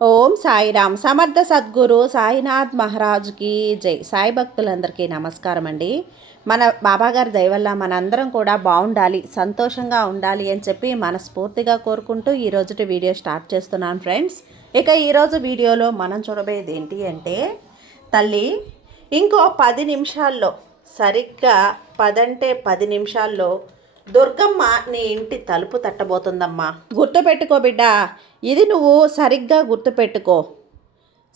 ఓం సాయిరామ్. సమర్థ సద్గురు సాయినాథ్ మహారాజ్కి జై. సాయి భక్తులందరికీ నమస్కారం అండి. మన బాబాగారి దయ వల్ల మనందరం కూడా బాగుండాలి, సంతోషంగా ఉండాలి అని చెప్పి మనస్ఫూర్తిగా కోరుకుంటూ ఈరోజుటి వీడియో స్టార్ట్ చేస్తున్నాను ఫ్రెండ్స్. ఇక ఈరోజు వీడియోలో మనం చూడబోయేది ఏంటి అంటే, తల్లి ఇంకో 10 నిమిషాల్లో, సరిగ్గా 10 అంటే 10 నిమిషాల్లో దుర్గమ్మ నీ ఇంటి తలుపు తట్టబోతుందమ్మా. గుర్తుపెట్టుకో బిడ్డ, ఇది నువ్వు సరిగ్గా గుర్తుపెట్టుకో.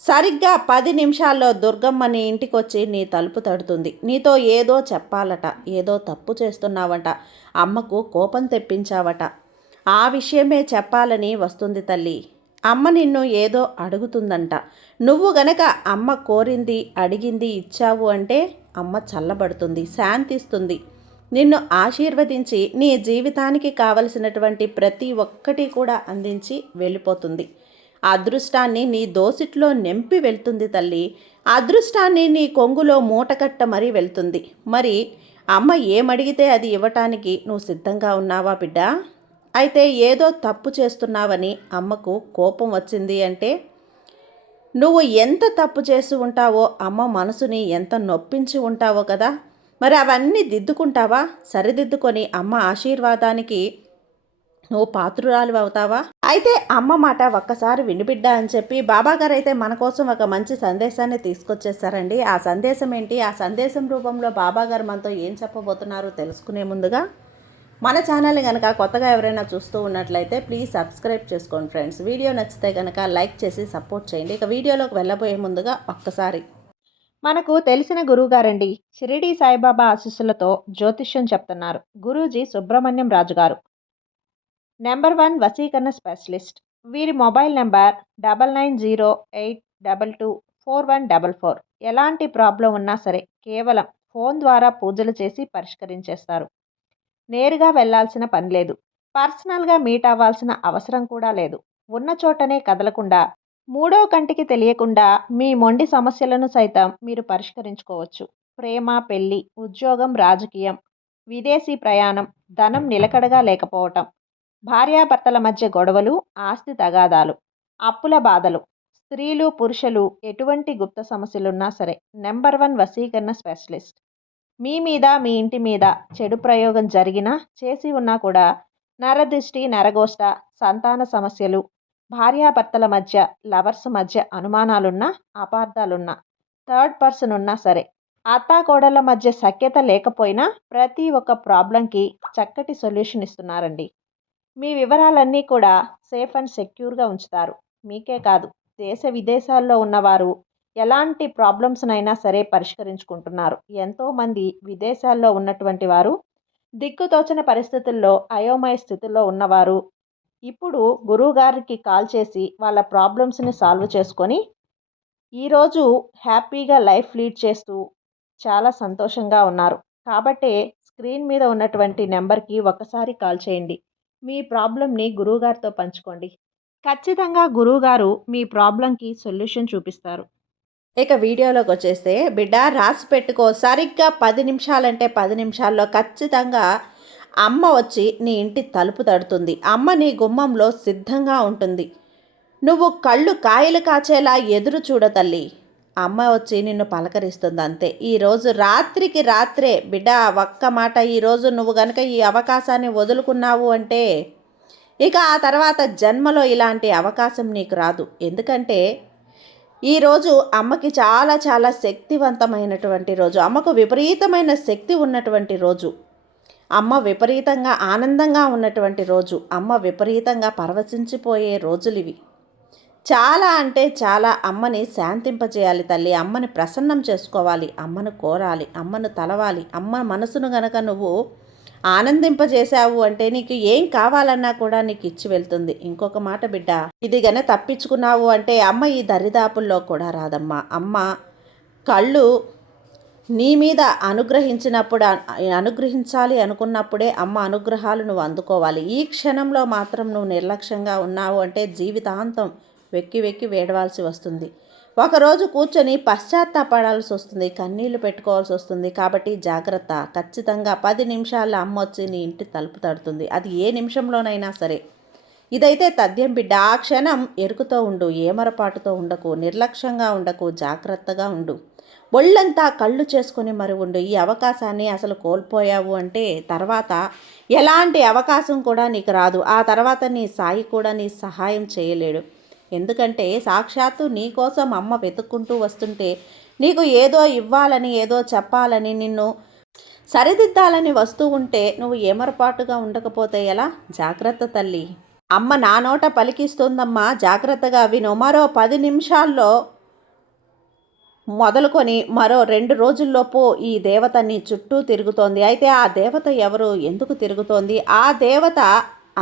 సరిగ్గా 10 నిమిషాల్లో దుర్గమ్మ నీ ఇంటికి వచ్చి నీ తలుపు తడుతుంది. నీతో ఏదో చెప్పాలట, ఏదో తప్పు చేస్తున్నావట, అమ్మకు కోపం తెప్పించావట, ఆ విషయమే చెప్పాలని వస్తుంది తల్లి. అమ్మ నిన్ను ఏదో అడుగుతుందంట. నువ్వు గనక అమ్మ కోరింది అడిగింది ఇచ్చావు అంటే అమ్మ చల్లబడుతుంది, శాంతిస్తుంది, నిన్ను ఆశీర్వదించి నీ జీవితానికి కావలసినటువంటి ప్రతి ఒక్కటి కూడా అందించి వెళ్ళిపోతుంది. అదృష్టాన్ని నీ దోసిట్లో నింపి వెళ్తుంది తల్లి. అదృష్టాన్ని నీ కొంగులో మూటకట్ట మరీ వెళ్తుంది. మరి అమ్మ ఏమడిగితే అది ఇవ్వటానికి నువ్వు సిద్ధంగా ఉన్నావా బిడ్డ? అయితే ఏదో తప్పు చేస్తున్నావని అమ్మకు కోపం వచ్చింది అంటే, నువ్వు ఎంత తప్పు చేసి ఉంటావో, అమ్మ మనసుని ఎంత నొప్పించి ఉంటావో కదా. మరి అవన్నీ దిద్దుకుంటావా? సరిదిద్దుకొని అమ్మ ఆశీర్వాదానికి నువ్వు పాత్రురాలు అవుతావా? అయితే అమ్మ మాట ఒక్కసారి వినిబిడ్డ అని చెప్పి బాబాగారు అయితే మన కోసం ఒక మంచి సందేశాన్ని తీసుకొచ్చేసారండి. ఆ సందేశం ఏంటి, ఆ సందేశం రూపంలో బాబాగారు మనతో ఏం చెప్పబోతున్నారో తెలుసుకునే ముందుగా మన ఛానల్ని కనుక కొత్తగా ఎవరైనా చూస్తూ ఉన్నట్లయితే ప్లీజ్ సబ్స్క్రైబ్ చేసుకోండి ఫ్రెండ్స్. వీడియో నచ్చితే కనుక లైక్ చేసి సపోర్ట్ చేయండి. ఇక వీడియోలోకి వెళ్ళబోయే ముందుగా ఒక్కసారి మనకు తెలిసిన గురువుగారండి, షిరిడి సాయిబాబా ఆశీస్సులతో జ్యోతిష్యం చెప్తున్నారు గురూజీ సుబ్రహ్మణ్యం రాజు గారు. నెంబర్ 1 వశీకరణ స్పెషలిస్ట్. వీరి మొబైల్ నెంబర్ 9908224144. ఎలాంటి ప్రాబ్లం ఉన్నా సరే కేవలం ఫోన్ ద్వారా పూజలు చేసి పరిష్కరించేస్తారు. నేరుగా వెళ్లాల్సిన పని లేదు. పర్సనల్గా మీట్ అవ్వాల్సిన అవసరం కూడా లేదు. ఉన్న చోటనే కదలకుండా, మూడో కంటికి తెలియకుండా మీ మొండి సమస్యలను సైతం మీరు పరిష్కరించుకోవచ్చు. ప్రేమ, పెళ్లి, ఉద్యోగం, రాజకీయం, విదేశీ ప్రయాణం, ధనం నిలకడగా లేకపోవటం, భార్యాభర్తల మధ్య గొడవలు, ఆస్తి తగాదాలు, అప్పుల బాధలు, స్త్రీలు పురుషులు ఎటువంటి గుప్త సమస్యలున్నా సరే నెంబర్ 1 వశీకరణ స్పెషలిస్ట్. మీ మీద, మీ ఇంటి మీద చెడు ప్రయోగం జరిగినా, చేసి ఉన్నా కూడా, నరదృష్టి, నరగోష్ట, సంతాన సమస్యలు, భార్యాభర్తల మధ్య, లవర్స్ మధ్య అనుమానాలున్నా, అపార్థాలున్నా, థర్డ్ పర్సన్ ఉన్నా సరే, అత్తాకోడళ్ళ మధ్య సఖ్యత లేకపోయినా ప్రతి ఒక్క ప్రాబ్లంకి చక్కటి సొల్యూషన్ ఇస్తున్నారండి. మీ వివరాలన్నీ కూడా సేఫ్ అండ్ సెక్యూర్గా ఉంచుతారు. మీకే కాదు, దేశ విదేశాల్లో ఉన్నవారు ఎలాంటి ప్రాబ్లమ్స్నైనా సరే పరిష్కరించుకుంటున్నారు. ఎంతోమంది విదేశాల్లో ఉన్నటువంటి వారు, దిక్కుతోచని పరిస్థితుల్లో అయోమయ స్థితిలో ఉన్నవారు ఇప్పుడు గురువుగారికి కాల్ చేసి వాళ్ళ ప్రాబ్లమ్స్ని సాల్వ్ చేసుకొని ఈరోజు హ్యాపీగా లైఫ్ లీడ్ చేస్తూ చాలా సంతోషంగా ఉన్నారు. కాబట్టే స్క్రీన్ మీద ఉన్నటువంటి నెంబర్కి ఒక్కసారి కాల్ చేయండి. మీ ప్రాబ్లంని గురువుగారితో పంచుకోండి. ఖచ్చితంగా గురువుగారు మీ ప్రాబ్లంకి సొల్యూషన్ చూపిస్తారు. ఇక వీడియోలోకి వచ్చేస్తే, బిడ్డ రాసి పెట్టుకో. సరిగ్గా 10 నిమిషాలంటే 10 నిమిషాల్లో ఖచ్చితంగా అమ్మ వచ్చి నీ ఇంటి తలుపు తడుతుంది. అమ్మ నీ గుమ్మంలో సిద్ధంగా ఉంటుంది. నువ్వు కళ్ళు కాయలు కాచేలా ఎదురు చూడ తల్లి. అమ్మ వచ్చి నిన్ను పలకరిస్తుంది అంతే. ఈరోజు రాత్రికి రాత్రే బిడ్డ, ఒక్క మాట, ఈరోజు నువ్వు గనక ఈ అవకాశాన్ని వదులుకున్నావు అంటే ఇక ఆ తర్వాత జన్మలో ఇలాంటి అవకాశం నీకు రాదు. ఎందుకంటే ఈరోజు అమ్మకి చాలా చాలా శక్తివంతమైనటువంటి రోజు. అమ్మకు విపరీతమైన శక్తి ఉన్నటువంటి రోజు. అమ్మ విపరీతంగా ఆనందంగా ఉన్నటువంటి రోజు. అమ్మ విపరీతంగా పరవశించిపోయే రోజులివి. చాలా అంటే చాలా అమ్మని శాంతింపజేయాలి తల్లి. అమ్మని ప్రసన్నం చేసుకోవాలి, అమ్మను కోరాలి, అమ్మను తలవాలి. అమ్మ మనసును గనక నువ్వు ఆనందింపజేశావు అంటే నీకు ఏం కావాలన్నా కూడా నీకు ఇచ్చి వెళ్తుంది. ఇంకొక మాట బిడ్డ, ఇది గన తప్పించుకున్నావు అంటే అమ్మ ఈ దరిదాపుల్లో కూడా రాదమ్మా. అమ్మ కళ్ళు నీ మీద అనుగ్రహించాలి అనుకున్నప్పుడే అమ్మ అనుగ్రహాలు నువ్వు అందుకోవాలి. ఈ క్షణంలో మాత్రం నువ్వు నిర్లక్ష్యంగా ఉన్నావు అంటే జీవితాంతం వెక్కి వెక్కి వేడవాల్సి వస్తుంది. ఒకరోజు కూర్చొని పశ్చాత్తాపడాల్సి వస్తుంది, కన్నీళ్లు పెట్టుకోవాల్సి వస్తుంది. కాబట్టి జాగ్రత్త. ఖచ్చితంగా 10 నిమిషాల్లో అమ్మ వచ్చి నీ ఇంటి తలుపు తడుతుంది. అది ఏ నిమిషంలోనైనా సరే. ఇదైతే తథ్యం బిడ్డ. ఆ క్షణం ఎరుకుతో ఉండు, ఏమరపాటుతో ఉండకు, నిర్లక్ష్యంగా ఉండకు, జాగ్రత్తగా ఉండు. ఒళ్ళంతా కళ్ళు చేసుకొని మరి ఉండు. ఈ అవకాశాన్ని అసలు కోల్పోయావు అంటే తర్వాత ఎలాంటి అవకాశం కూడా నీకు రాదు. ఆ తర్వాత నీ సాయి కూడా నీ సహాయం చేయలేడు. ఎందుకంటే సాక్షాత్తు నీ కోసం అమ్మ వెతుక్కుంటూ వస్తుంటే నీకు ఏదో ఇవ్వాలని, ఏదో చెప్పాలని, నిన్ను సరిదిద్దాలని వస్తూ ఉంటే నువ్వు ఏమరపాటుగా ఉండకపోతే ఎలా? జాగ్రత్త తల్లి. అమ్మ నా నోట పలికిస్తుందమ్మా, జాగ్రత్తగా విను. మరో 10 నిమిషాల్లో మొదలుకొని మరో 2 రోజుల్లోపు ఈ దేవత నీ చుట్టూ తిరుగుతోంది. అయితే ఆ దేవత ఎవరు? ఎందుకు తిరుగుతోంది? ఆ దేవత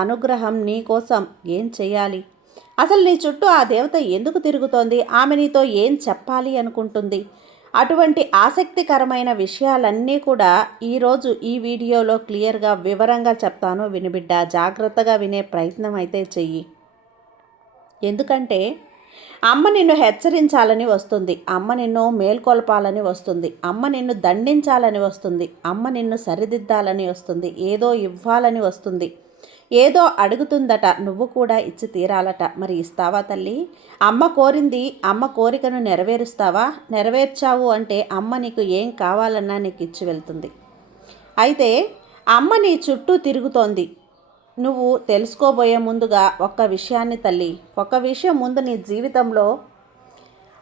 అనుగ్రహం నీ కోసం ఏం చెయ్యాలి? అసలు నీ చుట్టూ ఆ దేవత ఎందుకు తిరుగుతోంది? ఆమె నీతో ఏం చెప్పాలి అనుకుంటుంది? అటువంటి ఆసక్తికరమైన విషయాలన్నీ కూడా ఈరోజు ఈ వీడియోలో క్లియర్గా వివరంగా చెప్తాను. వినిబిడ్డ, జాగ్రత్తగా వినే ప్రయత్నం అయితే చెయ్యి. ఎందుకంటే అమ్మ నిన్ను హెచ్చరించాలని వస్తుంది, అమ్మ నిన్ను మేల్కొల్పాలని వస్తుంది, అమ్మ నిన్ను దండించాలని వస్తుంది, అమ్మ నిన్ను సరిదిద్దాలని వస్తుంది, ఏదో ఇవ్వాలని వస్తుంది, ఏదో అడుగుతుందట, నువ్వు కూడా ఇచ్చి తీరాలట. మరి ఇస్తావా తల్లి? అమ్మ కోరింది, అమ్మ కోరికను నెరవేరుస్తావా? నెరవేర్చావు అంటే అమ్మ నీకు ఏం కావాలన్నా నీకు ఇచ్చి వెళ్తుంది. అయితే అమ్మ నీ చుట్టూ తిరుగుతోంది. నువ్వు తెలుసుకోబోయే ముందుగా ఒక్క విషయాన్ని తల్లి, ఒక్క విషయం ముందు నీ జీవితంలో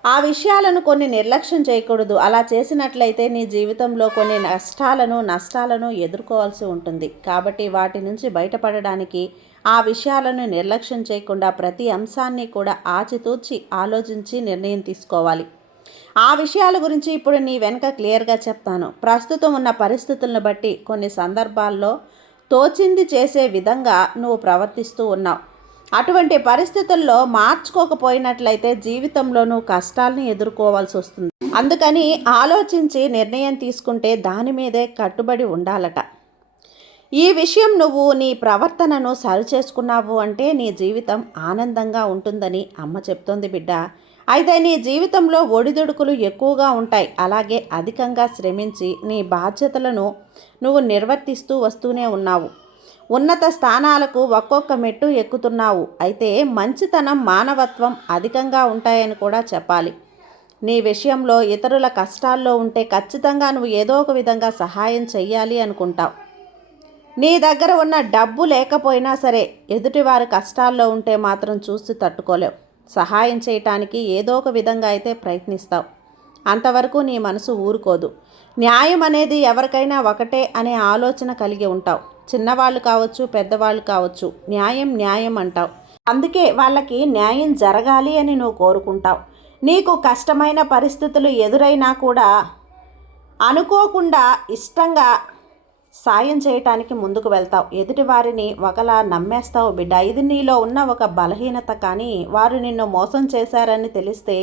ఆ విషయాలను కొన్ని నిర్లక్ష్యం చేయకూడదు. అలా చేసినట్లయితే నీ జీవితంలో కొన్ని నష్టాలను ఎదుర్కోవాల్సి ఉంటుంది. కాబట్టి వాటి నుంచి బయటపడడానికి ఆ విషయాలను నిర్లక్ష్యం చేయకుండా ప్రతి అంశాన్ని కూడా ఆచితూచి ఆలోచించి నిర్ణయం తీసుకోవాలి. ఆ విషయాల గురించి ఇప్పుడు నీ వెనక క్లియర్గా చెప్తాను. ప్రస్తుతం ఉన్న పరిస్థితులను బట్టి కొన్ని సందర్భాల్లో తోచింది చేసే విధంగా నువ్వు ప్రవర్తిస్తూ ఉన్నావు. అటువంటి పరిస్థితుల్లో మార్చుకోకపోయినట్లయితే జీవితంలో నువ్వు కష్టాలని ఎదుర్కోవాల్సి వస్తుంది. అందుకని ఆలోచించి నిర్ణయం తీసుకుంటే దాని మీదే కట్టుబడి ఉండాలట. ఈ విషయం నువ్వు నీ ప్రవర్తనను సరిచేసుకున్నావు అంటే నీ జీవితం ఆనందంగా ఉంటుందని అమ్మ చెప్తోంది బిడ్డ. అయితే నీ జీవితంలో ఒడిదుడుకులు ఎక్కువగా ఉంటాయి. అలాగే అధికంగా శ్రమించి నీ బాధ్యతలను నువ్వు నిర్వర్తిస్తూ వస్తూనే ఉన్నావు. ఉన్నత స్థానాలకు ఒక్కొక్క మెట్టు ఎక్కుతున్నావు. అయితే మంచితనం, మానవత్వం అధికంగా ఉంటాయని కూడా చెప్పాలి. నీ విషయంలో ఇతరుల కష్టాల్లో ఉంటే ఖచ్చితంగా నువ్వు ఏదో ఒక విధంగా సహాయం చెయ్యాలి అనుకుంటావు. నీ దగ్గర ఉన్న డబ్బు లేకపోయినా సరే ఎదుటివారి కష్టాల్లో ఉంటే మాత్రం చూసి తట్టుకోలేవు. సహాయం చేయటానికి ఏదో ఒక విధంగా అయితే ప్రయత్నిస్తావు. అంతవరకు నీ మనసు ఊరుకోదు. న్యాయం అనేది ఎవరికైనా ఒకటే అనే ఆలోచన కలిగి ఉంటావు. చిన్నవాళ్ళు కావచ్చు, పెద్దవాళ్ళు కావచ్చు, న్యాయం న్యాయం అంటావు. అందుకే వాళ్ళకి న్యాయం జరగాలి అని నువ్వు కోరుకుంటావు. నీకు కష్టమైన పరిస్థితులు ఎదురైనా కూడా అనుకోకుండా ఇష్టంగా సాయం చేయటానికి ముందుకు వెళ్తావు. ఎదుటి వారిని ఒకలా నమ్మేస్తావు బిడ్డ. ఇది నీలో ఉన్న ఒక బలహీనత. కానీ వారు నిన్ను మోసం చేశారని తెలిస్తే,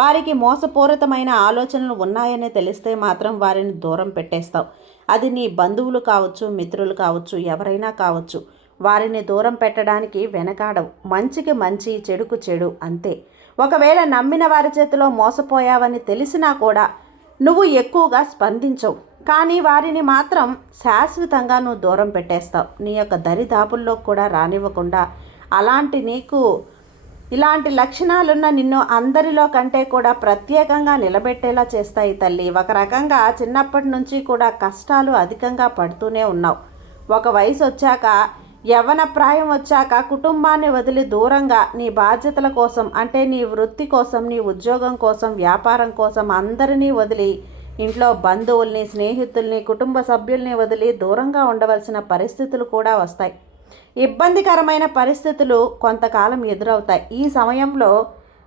వారికి మోసపూరితమైన ఆలోచనలు ఉన్నాయని తెలిస్తే మాత్రం వారిని దూరం పెట్టేస్తావు. అది నీ బంధువులు కావచ్చు, మిత్రులు కావచ్చు, ఎవరైనా కావచ్చు. వారిని దూరం పెట్టడానికి వెనకాడవు. మంచికి మంచి, చెడుకు చెడు, అంతే. ఒకవేళ నమ్మిన వారి చేతిలో మోసపోయావని తెలిసినా కూడా నువ్వు ఎక్కువగా స్పందించవు. కానీ వారిని మాత్రం శాశ్వతంగా నువ్వు దూరం పెట్టేస్తావు. నీ యొక్క దరిదాపుల్లో కూడా రానివ్వకుండా. నీకు ఇలాంటి లక్షణాలున్న నిన్ను అందరిలో కంటే కూడా ప్రత్యేకంగా నిలబెట్టేలా చేస్తాయి తల్లి. ఒక రకంగా చిన్నప్పటి నుంచి కూడా కష్టాలు అధికంగా పడుతూనే ఉన్నావు. ఒక వయసు వచ్చాక, యవ్వన ప్రాయం వచ్చాక కుటుంబాన్ని వదిలి దూరంగా నీ బాధ్యతల కోసం, అంటే నీ వృత్తి కోసం, నీ ఉద్యోగం కోసం, వ్యాపారం కోసం అందరినీ వదిలి, ఇంట్లో బంధువుల్ని, స్నేహితుల్ని, కుటుంబ సభ్యుల్ని వదిలి దూరంగా ఉండవలసిన పరిస్థితులు కూడా వస్తాయి. ఇబ్బందికరమైన పరిస్థితులు కొంతకాలం ఎదురవుతాయి. ఈ సమయంలో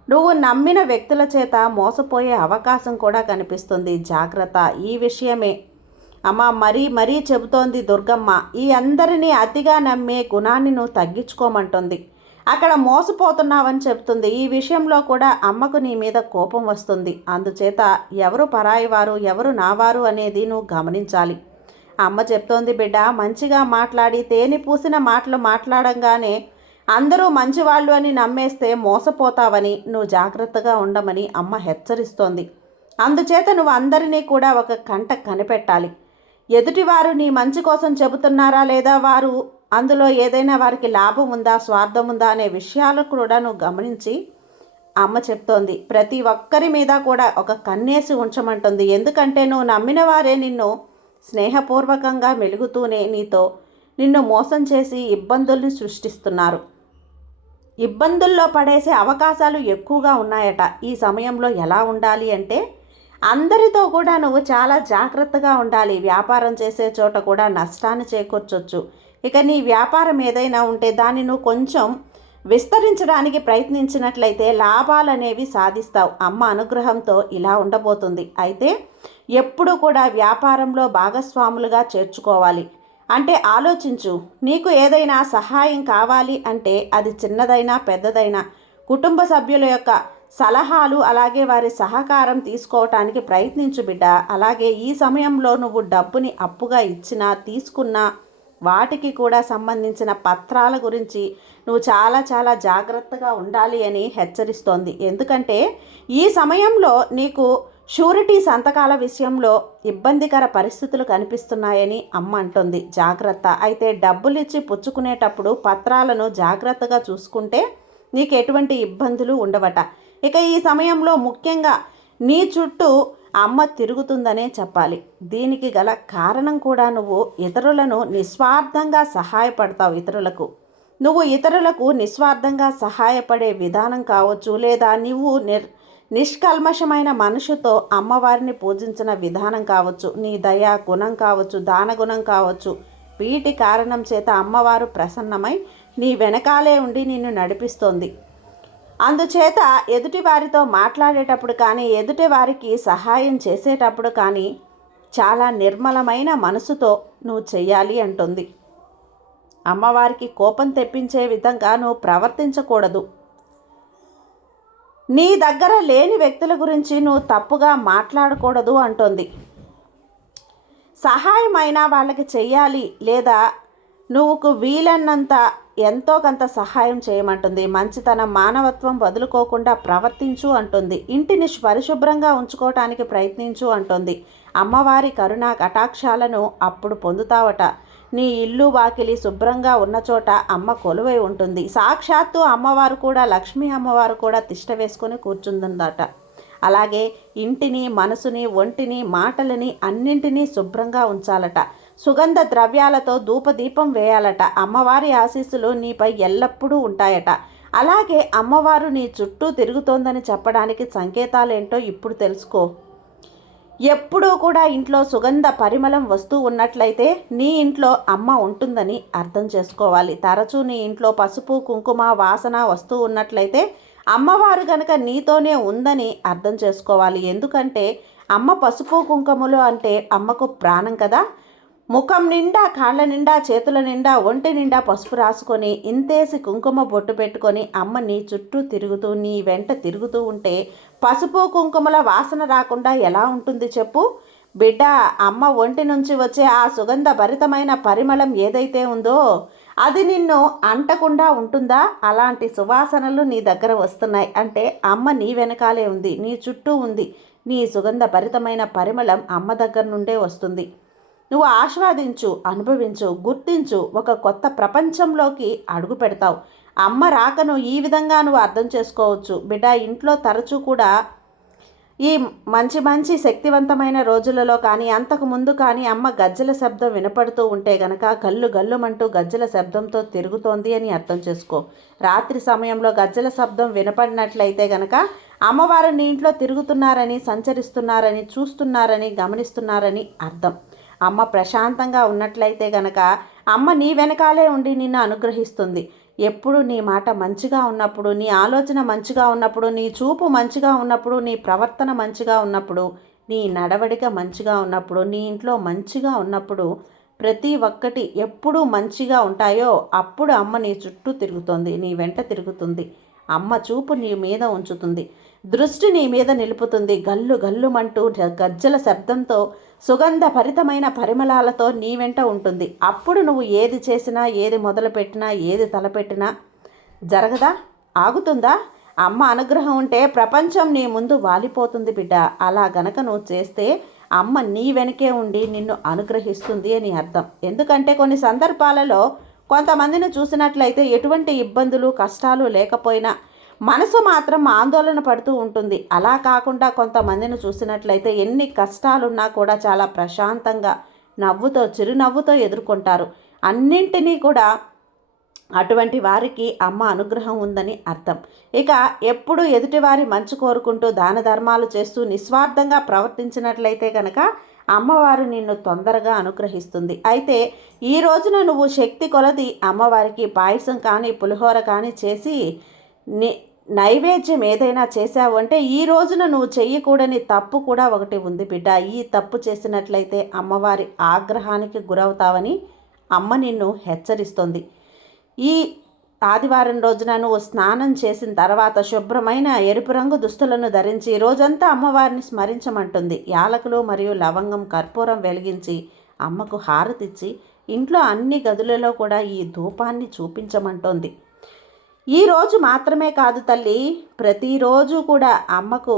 నువ్వు నమ్మిన వ్యక్తుల చేత మోసపోయే అవకాశం కూడా కనిపిస్తుంది. జాగ్రత్త. ఈ విషయమే అమ్మ మరీ చెబుతోంది దుర్గమ్మ. ఈ అందరినీ అతిగా నమ్మే గుణాన్ని నువ్వు తగ్గించుకోమంటుంది. అక్కడ మోసపోతున్నావని చెప్తుంది. ఈ విషయంలో కూడా అమ్మకు నీ మీద కోపం వస్తుంది. అందుచేత ఎవరు పరాయివారు, ఎవరు నావారు అనేది నువ్వు గమనించాలి. అమ్మ చెప్తోంది బిడ్డ, మంచిగా మాట్లాడి తేనె పూసిన మాటలు మాట్లాడంగానే అందరూ మంచివాళ్ళు అని నమ్మేస్తే మోసపోతావని, నువ్వు జాగ్రత్తగా ఉండమని అమ్మ హెచ్చరిస్తోంది. అందుచేత నువ్వు అందరినీ కూడా ఒక కంట కనిపెట్టాలి. ఎదుటివారు నీ మంచి కోసం చెబుతున్నారా లేదా, వారు అందులో ఏదైనా వారికి లాభం ఉందా, స్వార్థం ఉందా అనే విషయాలు కూడా నువ్వు గమనించి అమ్మ చెప్తోంది ప్రతి ఒక్కరి మీద కూడా ఒక కన్నేసి ఉంచమంటుంది. ఎందుకంటే నువ్వు నమ్మిన వారే నిన్ను స్నేహపూర్వకంగా మెలుగుతూనే నిన్ను మోసం చేసి ఇబ్బందుల్ని సృష్టిస్తున్నారు. ఇబ్బందుల్లో పడేసే అవకాశాలు ఎక్కువగా ఉన్నాయట. ఈ సమయంలో ఎలా ఉండాలి అంటే అందరితో కూడా నువ్వు చాలా జాగ్రత్తగా ఉండాలి. వ్యాపారం చేసే చోట కూడా నష్టాన్ని చేకూర్చొచ్చు. ఇక నీ వ్యాపారం ఏదైనా ఉంటే దాన్ని నువ్వు కొంచెం విస్తరించడానికి ప్రయత్నించినట్లయితే లాభాలు అనేవి సాధిస్తావు. అమ్మ అనుగ్రహంతో ఇలా ఉండబోతుంది. అయితే ఎప్పుడు కూడా వ్యాపారంలో భాగస్వాములుగా చేర్చుకోవాలి. అంటే ఆలోచించు, నీకు ఏదైనా సహాయం కావాలి అంటే అది చిన్నదైనా పెద్దదైనా కుటుంబ సభ్యుల యొక్క సలహాలు అలాగే వారి సహకారం తీసుకోవటానికి ప్రయత్నించు బిడ్డ. అలాగే ఈ సమయంలో నువ్వు డబ్బుని అప్పుగా ఇచ్చినా తీసుకున్నా వాటికి కూడా సంబంధించిన పత్రాల గురించి నువ్వు చాలా చాలా జాగ్రత్తగా ఉండాలి అని హెచ్చరిస్తోంది. ఎందుకంటే ఈ సమయంలో నీకు షూరిటీ సంతకాల విషయంలో ఇబ్బందికర పరిస్థితులు కనిపిస్తున్నాయని అమ్మ అంటుంది. జాగ్రత్త. అయితే డబ్బులు ఇచ్చి పుచ్చుకునేటప్పుడు పత్రాలను జాగ్రత్తగా చూసుకుంటే నీకు ఎటువంటి ఇబ్బందులు ఉండవట. ఇక ఈ సమయంలో ముఖ్యంగా నీ చుట్టూ అమ్మ తిరుగుతుందనే చెప్పాలి. దీనికి గల కారణం కూడా నువ్వు ఇతరులను నిస్వార్థంగా సహాయపడతావు. నువ్వు ఇతరులకు నిస్వార్థంగా సహాయపడే విధానం కావచ్చు, లేదా నువ్వు నిష్కల్మషమైన మనసుతో అమ్మవారిని పూజించిన విధానం కావచ్చు, నీ దయా గుణం కావచ్చు, దానగుణం కావచ్చు. వీటి కారణం చేత అమ్మవారు ప్రసన్నమై నీ వెనకాలే ఉండి నిన్ను నడిపిస్తోంది. అందుచేత ఎదుటి వారితో మాట్లాడేటప్పుడు కానీ ఎదుటి వారికి సహాయం చేసేటప్పుడు కానీ చాలా నిర్మలమైన మనసుతో నువ్వు చెయ్యాలి అంటుంది. అమ్మవారికి కోపం తెప్పించే విధంగా నువ్వు ప్రవర్తించకూడదు. నీ దగ్గర లేని వ్యక్తుల గురించి నువ్వు తప్పుగా మాట్లాడకూడదు అంటుంది. సహాయమైనా వాళ్ళకి చెయ్యాలి, లేదా నువ్వుకు వీలన్నంత ఎంతో కొంత సహాయం చేయమంటుంది. మంచితనం మానవత్వం వదులుకోకుండా ప్రవర్తించు అంటుంది. ఇంటిని పరిశుభ్రంగా ఉంచుకోవటానికి ప్రయత్నించు అంటుంది. అమ్మవారి కరుణా కటాక్షాలను అప్పుడు పొందుతావట. నీ ఇల్లు వాకిలి శుభ్రంగా ఉన్న చోట అమ్మ కొలువై ఉంటుంది. సాక్షాత్తు అమ్మవారు కూడా, లక్ష్మీ అమ్మవారు కూడా తిష్ట వేసుకొని కూర్చుందట. అలాగే ఇంటిని, మనసుని, ఒంటిని, మాటలని అన్నింటినీ శుభ్రంగా ఉంచాలట. సుగంధ ద్రవ్యాలతో ధూపదీపం వేయాలట. అమ్మవారి ఆశీస్సులు నీపై ఎల్లప్పుడూ ఉంటాయట. అలాగే అమ్మవారు నీ చుట్టూ తిరుగుతోందని చెప్పడానికి సంకేతాలేంటో ఇప్పుడు తెలుసుకో. ఎప్పుడూ కూడా ఇంట్లో సుగంధ పరిమళం వస్తూ ఉన్నట్లయితే నీ ఇంట్లో అమ్మ ఉంటుందని అర్థం చేసుకోవాలి. తరచూ నీ ఇంట్లో పసుపు కుంకుమ వాసన వస్తూ ఉన్నట్లయితే అమ్మవారు గనక నీతోనే ఉందని అర్థం చేసుకోవాలి. ఎందుకంటే అమ్మ పసుపు కుంకుమలు అంటే అమ్మకు ప్రాణం కదా. ముఖం నిండా, కాళ్ళ నిండా, చేతుల నిండా, ఒంటి నిండా పసుపు రాసుకొని ఇంతేసి కుంకుమ బొట్టు పెట్టుకొని అమ్మ నీ చుట్టూ తిరుగుతూ నీ వెంట తిరుగుతూ ఉంటే పసుపు కుంకుమల వాసన రాకుండా ఎలా ఉంటుంది చెప్పు బిడ్డ. అమ్మ ఒంటి నుంచి వచ్చే ఆ సుగంధ భరితమైన పరిమళం ఏదైతే ఉందో అది నిన్ను అంటకుండా ఉంటుందా? అలాంటి సువాసనలు నీ దగ్గర వస్తున్నాయి అంటే అమ్మ నీ వెనకాలే ఉంది, నీ చుట్టూ ఉంది. నీ సుగంధ భరితమైన పరిమళం అమ్మ దగ్గర నుండే వస్తుంది. నువ్వు ఆస్వాదించు, అనుభవించు, గుర్తించు. ఒక కొత్త ప్రపంచంలోకి అడుగు పెడతావు. అమ్మ రాకను ఈ విధంగా నువ్వు అర్థం చేసుకోవచ్చు బిడ్డ. ఇంట్లో తరచూ కూడా ఈ మంచి మంచి శక్తివంతమైన రోజులలో కానీ అంతకు ముందు కానీ అమ్మ గజ్జల శబ్దం వినపడుతూ ఉంటే గనక గల్లు గల్లుమంటూ గజ్జల శబ్దంతో తిరుగుతోంది అని అర్థం చేసుకో. రాత్రి సమయంలో గజ్జల శబ్దం వినపడినట్లయితే గనక అమ్మవారు నీ ఇంట్లో తిరుగుతున్నారని, సంచరిస్తున్నారని, చూస్తున్నారని, గమనిస్తున్నారని అర్థం. అమ్మ ప్రశాంతంగా ఉన్నట్లయితే గనక అమ్మ నీ వెనకాలే ఉండి నిన్ను అనుగ్రహిస్తుంది. ఎప్పుడు నీ మాట మంచిగా ఉన్నప్పుడు, నీ ఆలోచన మంచిగా ఉన్నప్పుడు, నీ చూపు మంచిగా ఉన్నప్పుడు, నీ ప్రవర్తన మంచిగా ఉన్నప్పుడు, నీ నడవడిక మంచిగా ఉన్నప్పుడు, నీ ఇంట్లో మంచిగా ఉన్నప్పుడు, ప్రతి ఒక్కటి ఎప్పుడు మంచిగా ఉంటాయో అప్పుడు అమ్మ నీ చుట్టూ తిరుగుతుంది, నీ వెంట తిరుగుతుంది. అమ్మ చూపు నీ మీద ఉంచుతుంది, దృష్టి నీ మీద నిలుపుతుంది. గల్లు గల్లుమంటూ గజ్జల శబ్దంతో సుగంధ భరితమైన పరిమళాలతో నీ వెంట ఉంటుంది. అప్పుడు నువ్వు ఏది చేసినా, ఏది మొదలుపెట్టినా, ఏది తలపెట్టినా జరగదా? ఆగుతుందా? అమ్మ అనుగ్రహం ఉంటే ప్రపంచం నీ ముందు వాలిపోతుంది బిడ్డ. అలా గనక నువ్వు చేస్తే అమ్మ నీ వెనకే ఉండి నిన్ను అనుగ్రహిస్తుంది అని అర్థం. ఎందుకంటే కొన్ని సందర్భాలలో కొంతమందిని చూసినట్లయితే ఎటువంటి ఇబ్బందులు కష్టాలు లేకపోయినా మనసు మాత్రం ఆందోళన పడుతూ ఉంటుంది. అలా కాకుండా కొంతమందిని చూసినట్లయితే ఎన్ని కష్టాలున్నా కూడా చాలా ప్రశాంతంగా నవ్వుతో చిరునవ్వుతో ఎదుర్కొంటారు. అన్నింటినీ కూడా అటువంటి వారికి అమ్మ అనుగ్రహం ఉందని అర్థం. ఇక ఎప్పుడు ఎదుటివారి మంచి కోరుకుంటూ దాన ధర్మాలు చేస్తూ నిస్వార్థంగా ప్రవర్తించినట్లయితే కనుక అమ్మవారు నిన్ను తొందరగా అనుగ్రహిస్తుంది. అయితే ఈ రోజున నువ్వు శక్తి కొలది అమ్మవారికి పాయసం కానీ పులిహోర కానీ చేసి నైవేద్యం ఏదైనా చేశావు అంటే ఈ రోజున నువ్వు చెయ్యకూడని తప్పు కూడా ఒకటి ఉంది బిడ్డ. ఈ తప్పు చేసినట్లయితే అమ్మవారి ఆగ్రహానికి గురవుతావని అమ్మ నిన్ను హెచ్చరిస్తుంది. ఈ ఆదివారం రోజున నువ్వు స్నానం చేసిన తర్వాత శుభ్రమైన ఎరుపు రంగు దుస్తులను ధరించి రోజంతా అమ్మవారిని స్మరించమంటుంది. యాలకులు మరియు లవంగం కర్పూరం వెలిగించి అమ్మకు హారతిచ్చి ఇంట్లో అన్ని గదులలో కూడా ఈ ధూపాన్ని చూపించమంటోంది. ఈ రోజు మాత్రమే కాదు తల్లి, ప్రతిరోజు కూడా అమ్మకు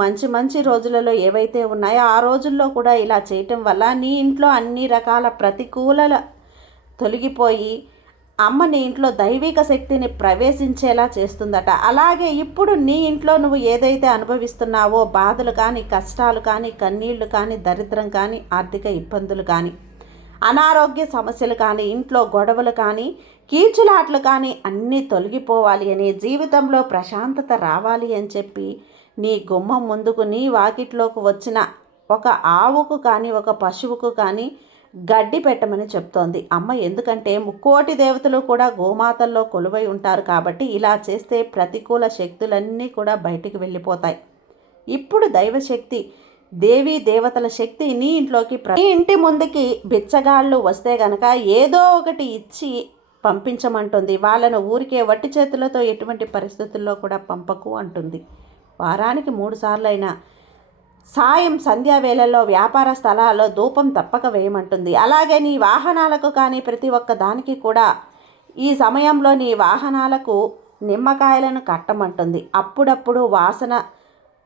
మంచి మంచి రోజులలో ఏవైతే ఉన్నాయో ఆ రోజుల్లో కూడా ఇలా చేయటం వల్ల నీ ఇంట్లో అన్ని రకాల ప్రతికూలల తొలగిపోయి అమ్మ నీ ఇంట్లో దైవిక శక్తిని ప్రవేశించేలా చేస్తుందట. అలాగే ఇప్పుడు నీ ఇంట్లో నువ్వు ఏదైతే అనుభవిస్తున్నావో బాధలు కానీ కష్టాలు కానీ కన్నీళ్లు కానీ దరిద్రం కానీ ఆర్థిక ఇబ్బందులు కానీ అనారోగ్య సమస్యలు కానీ ఇంట్లో గొడవలు కానీ కీచులాట్లు కానీ అన్నీ తొలగిపోవాలి అని జీవితంలో ప్రశాంతత రావాలి అని చెప్పి నీ గుమ్మం ముందుకు నీ వాకిట్లోకి వచ్చిన ఒక ఆవుకు కానీ ఒక పశువుకు కానీ గడ్డి పెట్టమని చెప్తోంది అమ్మ. ఎందుకంటే ముక్కోటి దేవతలు కూడా గోమాతల్లో కొలువై ఉంటారు కాబట్టి ఇలా చేస్తే ప్రతికూల శక్తులన్నీ కూడా బయటికి వెళ్ళిపోతాయి. ఇప్పుడు దైవశక్తి దేవీ దేవతల శక్తి నీ ఇంట్లోకి నీ ఇంటి ముందుకి బిచ్చగాళ్ళు వస్తే గనక ఏదో ఒకటి ఇచ్చి పంపించమంటుంది. వాళ్ళను ఊరికే వట్టి చేతులతో ఎటువంటి పరిస్థితుల్లో కూడా పంపకు అంటుంది. వారానికి 3 సార్లు అయినా సాయం సంధ్యా వేళల్లో వ్యాపార స్థలాల్లో ధూపం తప్పక వేయమంటుంది. అలాగే నీ వాహనాలకు కానీ ప్రతి ఒక్క దానికి కూడా ఈ సమయంలో నీ వాహనాలకు నిమ్మకాయలను కట్టమంటుంది. అప్పుడప్పుడు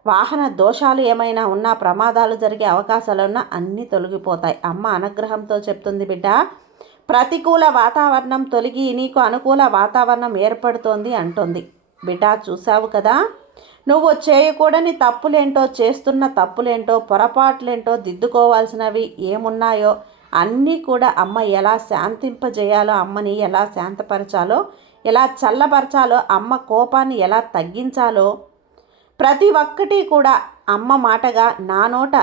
వాహన దోషాలు ఏమైనా ఉన్నా ప్రమాదాలు జరిగే అవకాశాలున్నా అన్నీ తొలగిపోతాయి. అమ్మ అనుగ్రహంతో చెప్తుంది బిడ్డ, ప్రతికూల వాతావరణం తొలగి నీకు అనుకూల వాతావరణం ఏర్పడుతోంది అంటుంది. బిడ్డ చూసావు కదా, నువ్వు చేయకూడని తప్పులేంటో చేస్తున్న తప్పులేంటో పొరపాట్లేంటో దిద్దుకోవాల్సినవి ఏమున్నాయో అన్నీ కూడా అమ్మ ఎలా శాంతింపజేయాలో, అమ్మని ఎలా శాంతపరచాలో, ఎలా చల్లపరచాలో, అమ్మ కోపాన్ని ఎలా తగ్గించాలో ప్రతి ఒక్కటి కూడా అమ్మ మాటగా నా నోట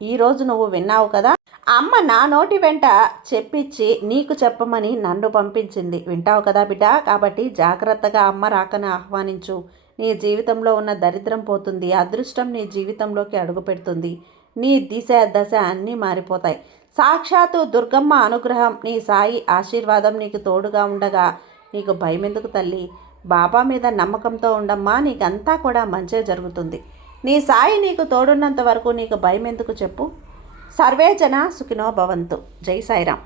ఈరోజు నువ్వు విన్నావు కదా. అమ్మ నా నోటి వెంట చెప్పించి నీకు చెప్పమని నన్ను పంపించింది. వింటావు కదా బిడ్డ. కాబట్టి జాగ్రత్తగా అమ్మ రాకను ఆహ్వానించు. నీ జీవితంలో ఉన్న దరిద్రం పోతుంది, అదృష్టం నీ జీవితంలోకి అడుగు పెడుతుంది. నీ దిశ దశ అన్నీ మారిపోతాయి. సాక్షాత్తు దుర్గమ్మ అనుగ్రహం, నీ సాయి ఆశీర్వాదం నీకు తోడుగా ఉండగా నీకు భయం ఎందుకు తల్లి? బాబా మీద నమ్మకంతో ఉండమ్మా, నీకంతా కూడా మంచే జరుగుతుంది. నీ సాయి నీకు తోడున్నంత వరకు నీకు భయం ఎందుకు చెప్పు. సర్వే జన సుఖినో భవంతు. జై సాయిరాం.